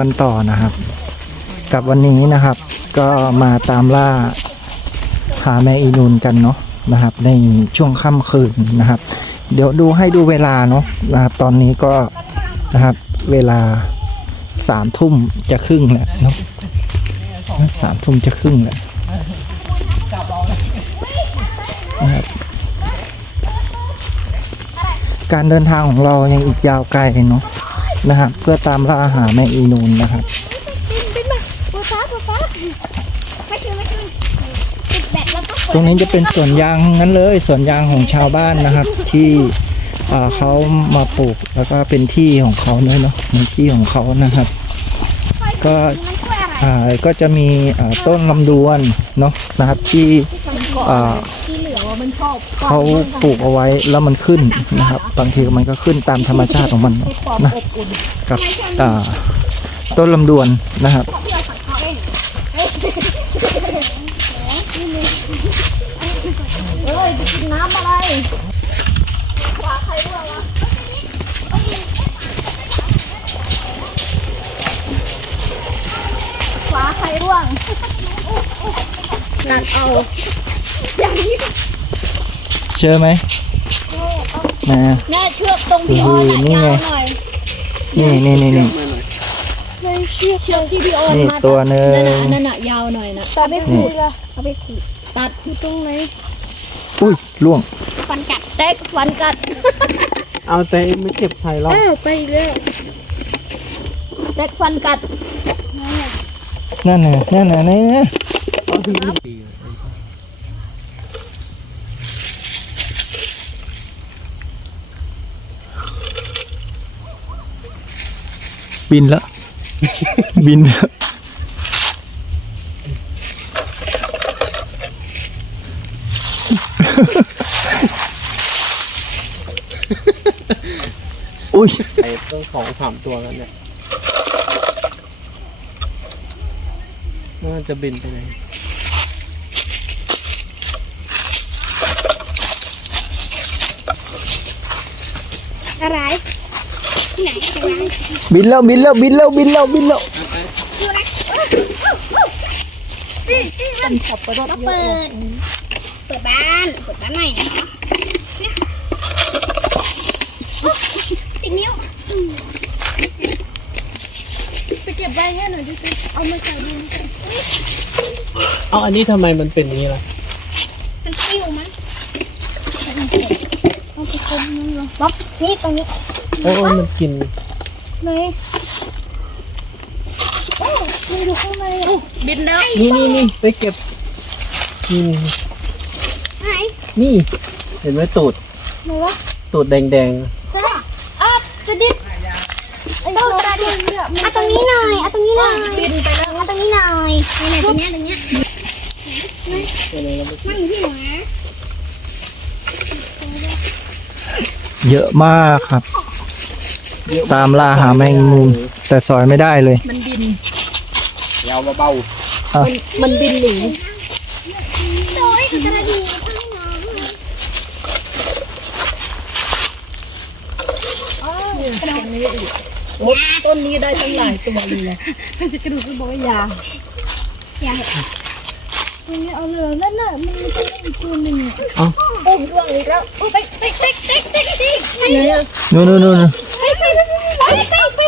กันต่อนะครับ กับวันนี้นะครับ ก็มาตามล่าหาแม่อีนูนกันเนาะนะครับ ในช่วงค่ำคืนนะครับ เดี๋ยวดูให้ดูเวลาเนาะนะครับตอนนี้ก็นะครับ เวลาสามทุ่มจะครึ่งแหล้วเนาะสามทุ่มจะครึ่งแหล้วนะครับการเดินทางของเรายังอีกยาวไกลเนาะ นะครับเพื่อตามล่าหาแม่อีนูนนะครับบินมาป๊าป๊าป๊าป๊าไม่ถึงไม่ถึงติดแบตแล้วก็ตรงนี้จะเป็นสวนยางงนั้นเลยสวนยางของชาวบ้านนะครับ ที่เขามาปลูกแล้วก็เป็นที่ของเขาเนอะเนาะในที่ของเขานะครับ ก็ก็จะมีต้นลำดวนเนาะนะครับที่ มันชอบเขาปลูกเอาไว้แล้วมันขึ้นนะครับบางทีมันก็ขึ้นตามธรรมชาติของมันนะกับอ่าต้นลำดวนนะครับเอ้ยกินน้ำอะไรขวาใครร่วงวะขวาใครร่วงนั่นเอาอย่างนี้ เชื่อไหมนะแน่เชือกตรงพี่ออนอะนี่ไงยาวหน่อยนี่นี่นี่นี่เลยเชือกเชือกที่พี่ออนนี่มาตัวหนึ่งนั่นน่ะอันนั่นน่ะยาวหน่อยนะตัดไม่ขูดเลยเอาไปขูดตัดที่ตรงไหนอุ้ยล่วงฟันกัดเต็กฟันกัดเอาแต่ไม่เก็บใส่หรอกเออไปอีกแล้วเต็กฟันกัดนั่นน่ะนั่นน่ะนี่ เอาถึง บินแล้ว บินไปแล้วอุ้ยไอ้ต้องสองสามตัวกันเนี่ยมันจะบินไปไหนอะไร ที่ไหนที่ไหนบินแล้วบินแล้วบินแล้วบินแล้วบินแล้วคืออะไรมันสับปะรดเปิด เปิดบ้าน เปิดบ้านใหม่นะคะเนี่ยติดนิ้วไปเก็บใบให้หน่อยดิเอามาใส่ดูเอาอันนี้ทำไมมันเป็นอย่างนี้ล่ะ มันติ้วมั้งเอาไปคมมันเหรอบ๊อบนี่ตรงนี้ โอ้ยมันกินเลยโอ้มันอยู่ข้างในอะบินแล้วนี่นี่นี่ไปเก็บนี่นี่ไหนนี่เห็นไหมตูดไหนวะตูดแดงจ้าอะจะดิบไอ้โซ่กระดิ่งอะตรงนี้หน่อยอะตรงนี้หน่อยบินไปแล้วอะตรงนี้หน่อยไหนๆตรงเนี้ยตรงเนี้ยๆอะไรแล้วมันนั่งอยู่ที่หัวเยอะมากครับ ตามล่าหาแมงมุมแต่สอยไม่ได้เลย มันบินยาวเบามันมันบินหนีโดยกระดิ่งข้างน้องโอ้ต้นนี้ได้ตั้งหลายตัวเลยนะกระดูกก็บอกว่ายาอย่าตรงนี้เอาเลยนั่นน่ะมันมีตัวอีกตัวหนึ่งอะโอ้ร่วงอีกแล้วโอ้ไปไปไปไปไปไปไปไหนอะนู่นนู่นนู่น ไปไปไปไปไป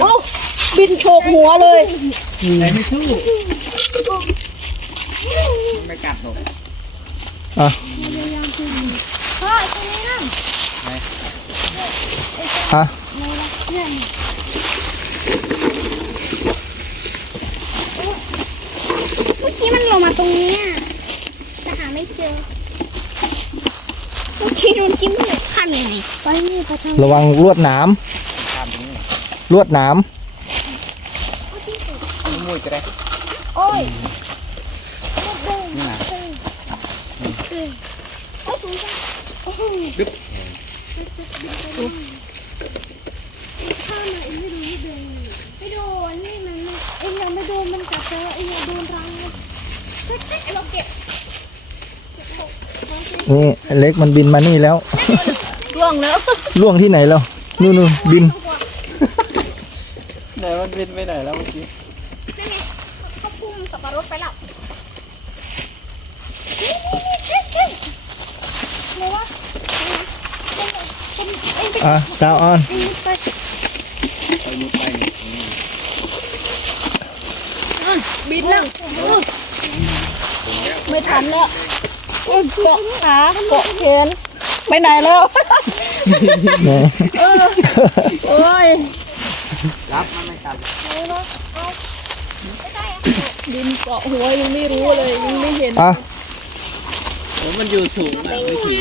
โอ้ บินโฉกหัวเลยๆไม่สู้ไม่กัดหรอกอะพ่อตัวนี้นั่นฮะเนี่ยเมื่อกี้มันลงมาตรงนี้อะแต่หาไม่เจอเมื่อกี้โดนจิ้มเลยข้ามยังไงไปนี่ไปทางระวังลวดหนามลวดหนาม มุ้ยจะได้โอ้ยนี่นะโอ้ยถูกจังดึ๊บข้ามมาอีกไม่ดูนี่เดินไม่โดนนี่มันเอ็งยังไม่โดนมันกัดเจอเอ็งยังโดนรังเลยเฮ้ยเฮ้ยเราเก็บนี่เล็กมันบินมานี่แล้วร่วงแล้วล่วงที่ไหนแล้วนู่นนู่นบินไหนมันบินไปไหนแล้วเมื่อกี้ นั่นไงเขาพุ่งสับปะ รดไปแล้วนี่นี่นี่นี่นี่อะไรวะเป็นเป็นเป็นอะดาวออนไปเอาลูกไปนี่บินแล้วอื้อไม่ทันแล้วอื้อเกาะขาเกาะแขนไปไหนแล้วเนี่ยโอ้ยรับมันไม่กลั บบินเกาะหัวยังไม่รู้เลยยังไม่เห็นอะโอ้มันอยู่สูงอะไม่ถึง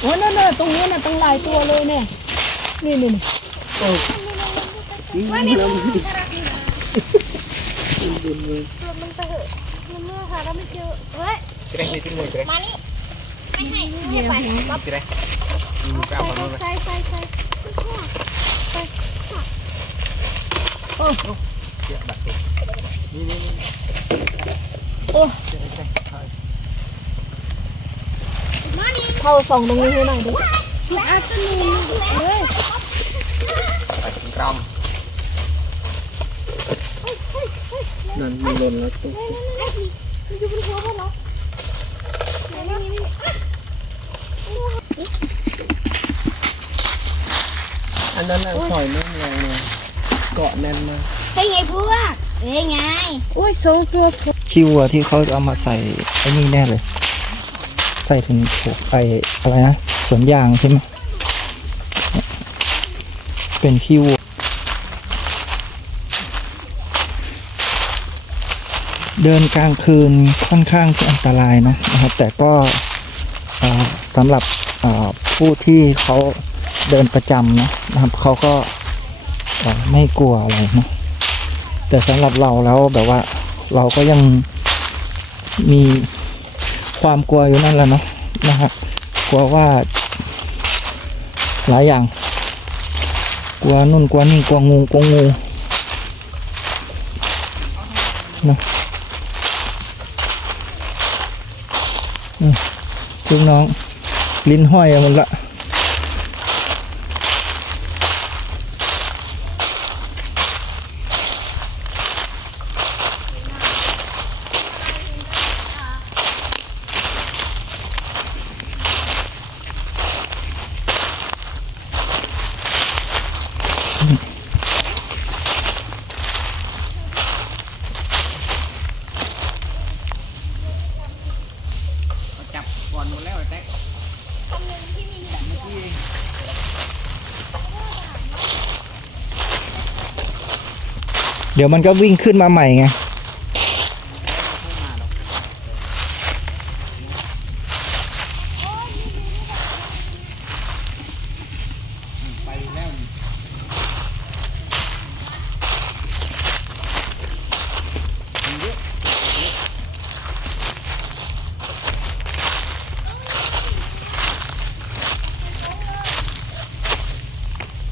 โอ้นั่นน่ะตรงนี้น่ะตั้งหลายตัวเลยเนี่ยนี่นี่นี่ว่าในมือมันไปเหอะมันเมื่อค่ะเราไม่เจอเฮ้ยจะได้ไม่ทิ้งมือจะได้มานี่ไม่ให้ไม่ไปรับจะได้มือไปเอาของมือไปใช่ใช่ใช่นี่นี่นี่มานี่เข้าส่องตรงนี้ให้หน่อยดิอาจจะมีเฮ้ยไปถึงกรัมนั่นมันหล่นแล้วตุ๊กมันนหัวเขาเหรอนี่นี่นี่อันนั้นน่ะถอยไม่แรงเลย เกาะแน่นมากเฮ้ยไงพวกเฮ้ยไงโอ้ยสองตัวผมคิวอะที่เขาจะเอามาใส่ไอ้นี่แน่เลย ใส่ถึงพวกไออะไรนะสวนยางใช่ไหมเนี่ยเป็นคิวเดินกลางคืนค่อนข้างจะอันตรายเนอะนะครับ แต่ก็เอ่อสำหรับเอ่อผู้ที่เขาเดินประจำเนอะนะครับเขาก็เอ่อ ไม่กลัวอะไรนะแต่สำหรับเราแล้วแบบว่าเราก็ยังมีความกลัวอยู่นั่นแหละเนาะนะครับกลัวว่าหลายอย่าง กลัวนู่นกลัวนี่กลัวงูกลัวงูนะอืมลูกน้อง ลิ้นห้อยอมันละ จับก่อนหมดแล้วไอ้แต๊ก เดี๋ยวมันก็วิ่งขึ้นมาใหม่ไงไปแล้วนี่มันเยอะ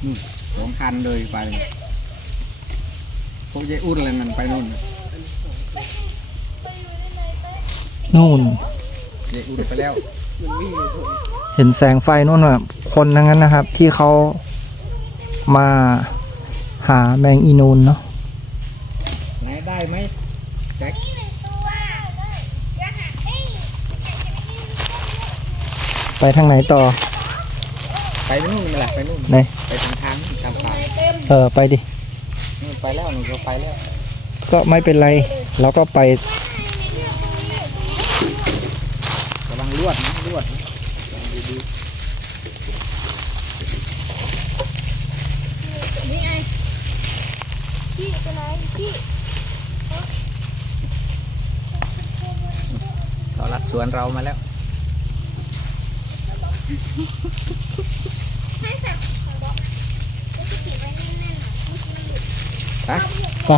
นี่สองคันเลยไป พวกยายอุ่นอะไรนั่นไปนู่นนู่น ยายอุ่นไปแล้ว เห็นแสงไฟนู่นอะคนทั้งนั้นนะครับ ที่เขามาหาแมงอีนูนเนาะไหนได้ไหมแจ็คไปทางไหนต่อ ไปนู่นนี่แหละไปนู่นไหน ไปทางทางทางป่าเออ ไปดินู่น ไปแล้วหนูก็ไปแล้ว ก็ไม่เป็นไร เราก็ไประวังลวดนะลวดนะระวังดีนี่ไงพี่เป็นไรพี่ๆเขารัดสวนเรามาแล้ว ให้แบบเขาบอกให้พี่ติดไว้แน่นๆ อะไป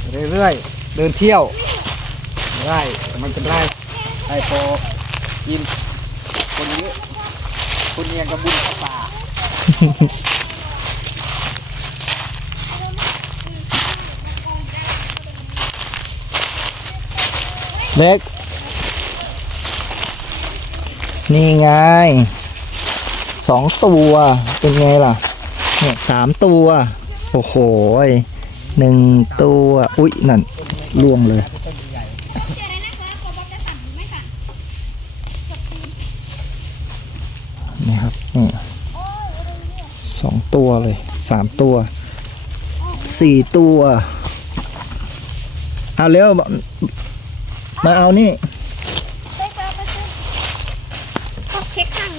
ไปเรื่อยๆเดินเที่ยวได้แต่มันเป็นไรไอ้พอกินคนเยอะคนเนียงกับบุญเข้าป่าเล็ก นี่ไงสองตัว เป็นไงล่ะ เนี่ยสามตัว โอ้โหย หนึ่งตัว อุ๊ยนั่นล่วงเลยนี่ครับนี่สองตัวเลยสามตัวสี่ตัว เอาเร็ว มาเอานี่เช็คข้าง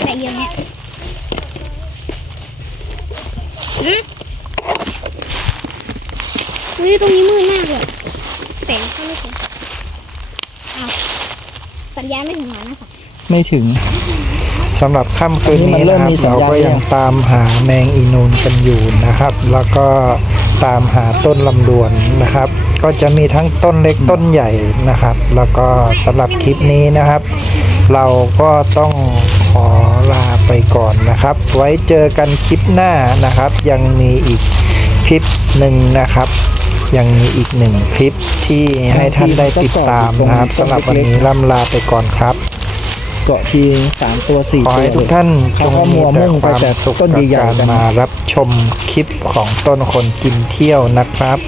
ใส่เยอะเนี่ยหืมอุ้ ยตรงนี้มืดมากเลยแสงเข้าไม่ถึงอ้าวสัญญาณไม่ถึงหรอนะสัไม่ถึงสำหรับค่ำคืนนี้นี่มันเริ่นะมครับมีสัญเราญาณก็ยังยังตามหาแมงอีนูนกันอยู่นะครับ แล้วก็ตามหาต้นลำดวนนะครับ ก็จะมีทั้งต้นเล็กต้นใหญ่นะครับ แล้วก็สำหรับคลิปนี้นะครับ เราก็ต้องขอลาไปก่อนนะครับ ไว้เจอกันคลิปหน้านะครับ ยังมีอีกคลิปหนึ่งนะครับ ยังมีอีกหนึ่งคลิปที่ให้ท่านได้ติดตามนะครับสำหรับวันนี้ล่ำลาไปก่อนครับเกาะทีสามตัวสี่ขอตัวให้ทุกท่านจเขางก็มีมัวแต่มุ่งคไปวามแต่สุขต้นกับใหญ่การๆกันมารับชมคลิปของต้นคนกินเที่ยวนะครับ